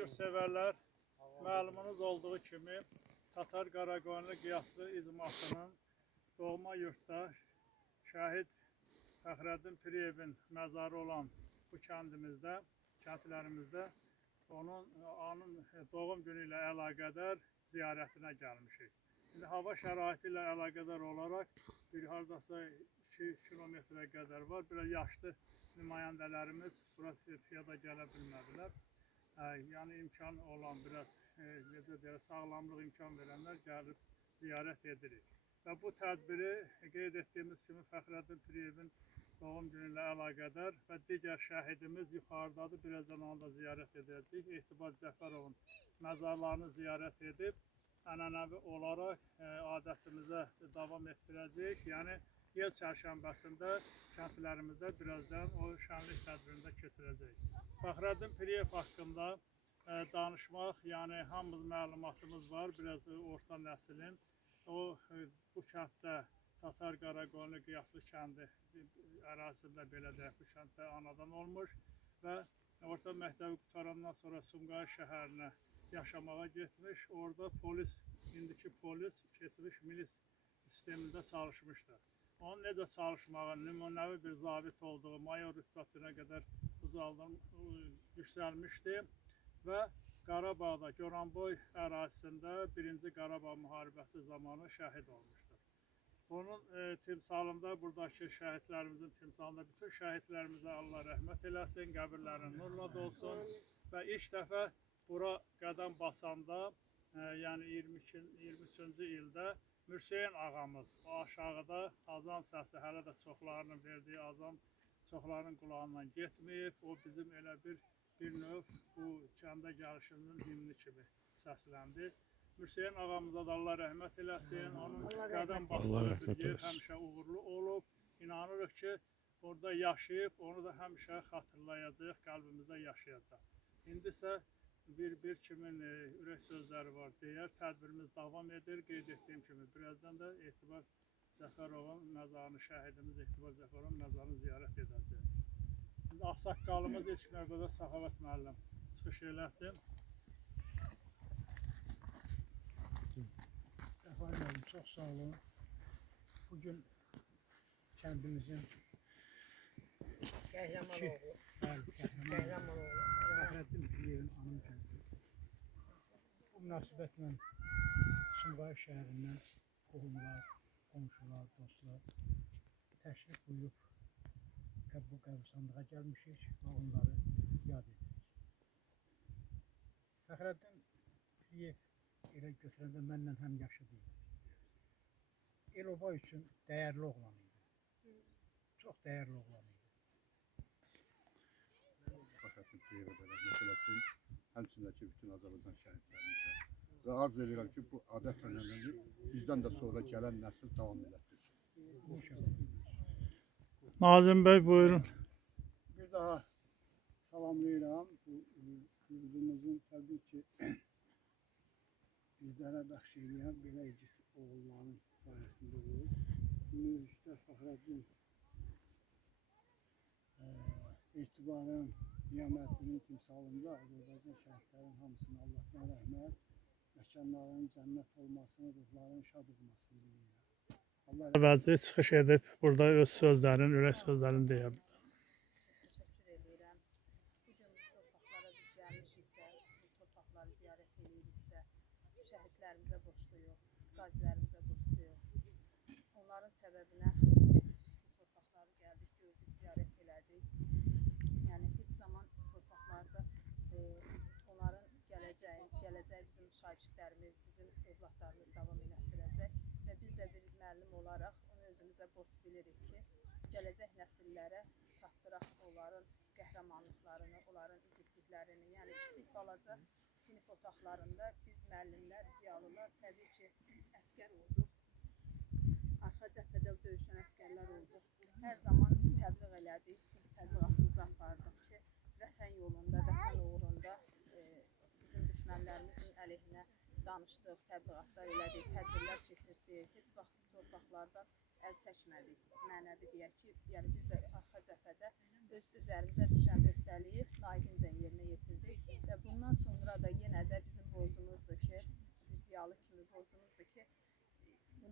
yurtseverler, məlumunuz olduğu kimi Tatar Qaraqoyunlu Qiyaslı icmasının doğma yurtda şəhid Fəxrəddin Piriyevin məzarı olan bu kəndlərimizdə onun doğum günü ilə əlaqədar ziyarətinə gəlmişik. İndi hava şəraiti ilə əlaqədar olaraq bir hardasa 2 kilometrə qədər var. Biraz yaşlı nümayəndələrimiz bura piyada gələ bilmədilər. Yəni imkan olan, biraz sağlamlıq imkan verənlər gəlib ziyarət edirik. Və bu tədbiri qeyd etdiyimiz kimi Fəxrəddin Piriyevin doğum günü ilə əlaqədar və digər şəhidimiz yuxarıdadır. Birazdan onu da ziyarət edəcəyik. Etibar Cəfərovun məzarlarını ziyarət edib ənənəvi olaraq adətimizə davam etdirəcəyik. Yəni yel çərşənbəsində kəndlərimizdə birazdan o şənlik tədbirində keçirəcəyik. Fəxrəddin Piriyev haqqında danışmaq, yəni hamımız məlumatımız var, biraz orta nəslin. O bu kənddə Tatar Qaraqoyunlu Qiyaslı kəndi ərazisində belə deyək, bu kənddə anadan olmuş və orta məktəbi qutarandan sonra Sumqayıt şəhərinə yaşamağa getmiş. Orada polis, indiki polis keçmiş milis sistemində çalışmışlar. Onun necə çalışmağı, nümunəvi bir zabit olduğu, mayor rütbəsinə qədər yüksəlmişdi və Qarabağda, Goranboy ərazisində 1-ci Qarabağ müharibəsi zamanı şəhid olmuşdur. Onun timsalında, buradakı şəhidlərimizin timsalında bütün şəhidlərimizə Allah rəhmət eləsin, qəbirlərin nurla dolsun və ilk dəfə bura qədəm basanda, yəni 23-cü ildə Mürseyin ağamız o aşağıda azan səsi, hələ də çoxlarının verdiyi azan çoxlarının qulağından getməyib. O bizim elə bir növ bu kəndə gəlişinin himni kimi səsləndi. Mürseyin ağamıza da Allah rəhmət eləsin. Onun qədəm basdığı bir yer həmişə uğurlu olub. İnanırıq ki, orada yaşayıb, onu da həmişə xatırlayacaq, qəlbimizdə yaşayacaq. İndi isə bir kimin ürək sözləri var deyər, tədbirimiz davam edir. Qeyd etdiyim kimi, birazdan da Etibar Cəfərovun məzarını, şəhidimiz Etibar Cəfərovun məzarını ziyarət edəcək. Şimdi ağsaqqalımız ilk növbədə Səxavət müəllim çıxış eləsin. Cəfər müəllim, çox sağ olun. Bugün kəndimizin Qəhrəmanoğlu. Fəxrəddin Piriyevin anım kəndi. Bu münasibətlə Sumqayıt şəhərindən qohumlar, qonşular, dostlar təşrif buyurub bu qəbirstanlığa gəlmişik və onları yad edirik. Fəxrəddin Piriyev elə götürəndə mənlə həm yaşıdıydı. El-oba üçün dəyərli oğlan idi. Çox dəyərli oğlan idi. Fəxrəddin Piriyevə də rəhmət eləsin, həmçindəki bütün Azərbaycan şəhidlərimizə və arz edirəm ki, bu adət-ənənəni bizdən də sonra gələn nəsil davam elətdirsin. Nazim bəy, buyurun. Bir daha salamlayıram. Bu yurdumuzun təbii ki bizlərə bəxş edən belə igid oğulların sayəsində olur. Ümumilikdə Fəxrəddin etibarən qiyamətinin timsalında Azərbaycan şəhidlərin hamısına Allahdan rəhmət, məkanların cənnət olmasını, ruhların şad olmasını diləyirəm. Vəzir çıxış edib burada öz sözlərini, ürək sözlərini deyə bilər. Təşəkkür edirəm. Bugün bu torpaqlara biz gəlmişiksə, bu torpaqları ziyarət ediriksə, şəhidlərimizə borcluyuq, qazilərimizə borcluyuq. Onların səbəbinə biz bu torpaqları gəldik, gördük, ziyarət elədik. Yəni heç zaman torpaqlarda onların gələcək bizim şagirdlərimiz, bizim övladlarımız davam elətdirəcək və biz də bir müəllim olaraq onu özümüzə borc bilirik ki, gələcək nəsillərə çatdıraq onların qəhrəmanlıqlarını, onların igidliklərini. Yəni kiçik balaca sinif otaqlarında biz müəllimlər, ziyalılar təbii ki, əskər olduq. Arxa cəbhədə döyüşən əskərlər olduq. Hər zaman təbliğ elədik, biz təbliğatımızı apardıq ki, vətən yolunda, vətən uğrunda bizim düşmənlərimizin əleyhinə danışdıq, təbliğatlar elədik, tədbirlər keçirdik. Heç vaxt bu torpaqlardan əl çəkmədik. Mənəvi deyək ki, yəni biz də arxa cəbhədə öz üzərimizə düşən öhdəliyi layiqincə yerinə yetirdik və bundan sonra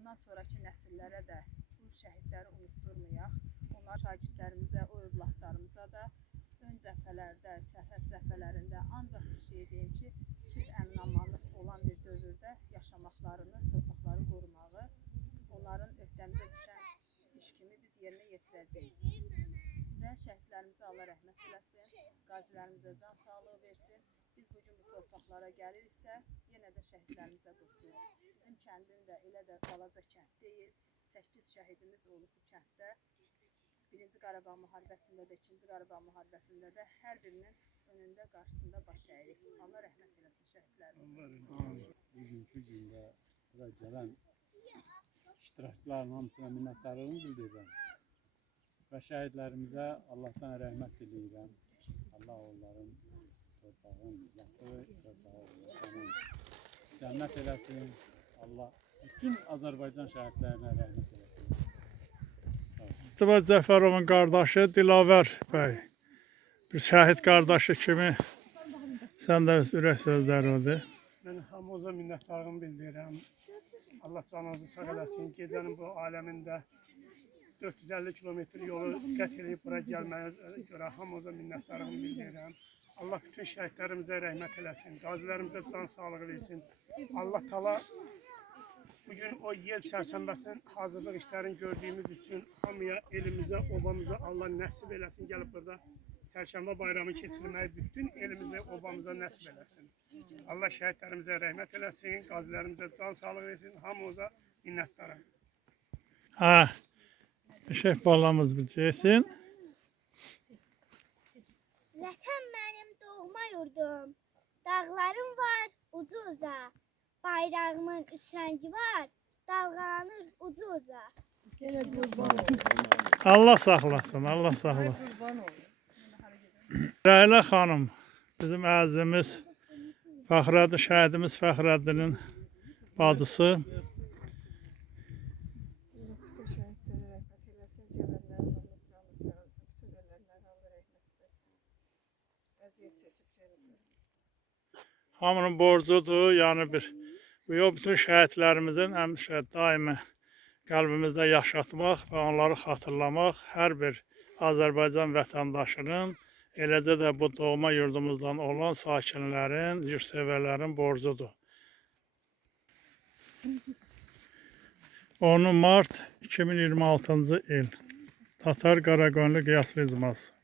bundan sonraki nəsillərə də bu şəhidləri unutturmayaq. Onlar şagirdlərimizə, o övladlarımıza da ön cəbhələrdə, sərhəd cəbhələrində ancaq bir şey deyim ki, sülh əmin-amanlıq olan bir dövrdə yaşamaqlarını, torpaqları qorumağı, onların öhdəmizə düşən iş kimi biz yerinə yetirəcəyik. Və şəhidlərimizə Allah rəhmət eləsin, qazilərimizə can sağlığı versin. Biz bugün bu torpaqlara gəliriksə, yenə də şəhidlərimizə borcluyuq. Bizim kəndin də elə də balaca kənd deyil, 8 şəhidimiz olub bu kənddə. 1-ci Qarabağ müharibəsində də, 2-ci Qarabağ müharibəsində də hər birinin önündə, qarşısında baş əyirik. Allah rəhmət eləsin şəhidlərimizə. Bugünkü gündə bura gələn iştirakçıların hamısına minnətdarlığımı bildirirəm. Və şəhidlərimizə Allahdan rəhmət diləyirəm. Allah onların torpağın, yaxşı torpağı olmasının cənnət eləsin. Allah bütün Azərbaycan şəhidlərinə rəhmət eləsin. Mustafa Cəfərovun qardaşı Dilavər bəy. Bir şəhid qardaşı kimi sən də ürək sözləridir. Mən hamınıza minnətdarlığımı bildirirəm. Allah canınızı sağ eləsin. Gecənin bu aləmində 450 kilometr yolu qət edib bura gəlməyə görə hamınıza minnətdarlığımı bildirirəm. Allah bütün şəhidlərimizə rəhmət eləsin. Qazilərimizə can sağlığı versin. Allah Taala bugün o yel çərçəmbəsinin hazırlıq işlərini gördüyümüz üçün hamıya, elimizə, obamıza Allah nəsib eləsin. Gəlib burada Çərşənbə bayramı keçirməyi bütün elimizə, obamıza nəsib eləsin. Allah şəhidlərimizə rəhmət eləsin, qazilərimizə can sağlığı versin. Hamımıza minnətdaram. Ha, Şeyh balamız biləcəksin. Vətən mənim doğma yurdum. Dağlarım var ucu uca. Bayrağımın üç rəngi var. Dalğalanır ucu uca. Allah saxlasın, Allah saxlasın. Rəylə xanım, bizim əzizimiz Fəxrəddin, şəhidimiz Fəxrəddinin bacısı. Hamının borcudur, yəni bütün şəhidlərimizin daimi qəlbimizdə yaşatmaq və onları xatırlamaq hər bir Azərbaycan vətəndaşının, eləcə də bu doğma yurdumuzdan olan sakinlərin, yurdsevərlərin borcudur. 10 mart 2026-cı il Tatar Qaraqoyunlu Qiyaslı icması.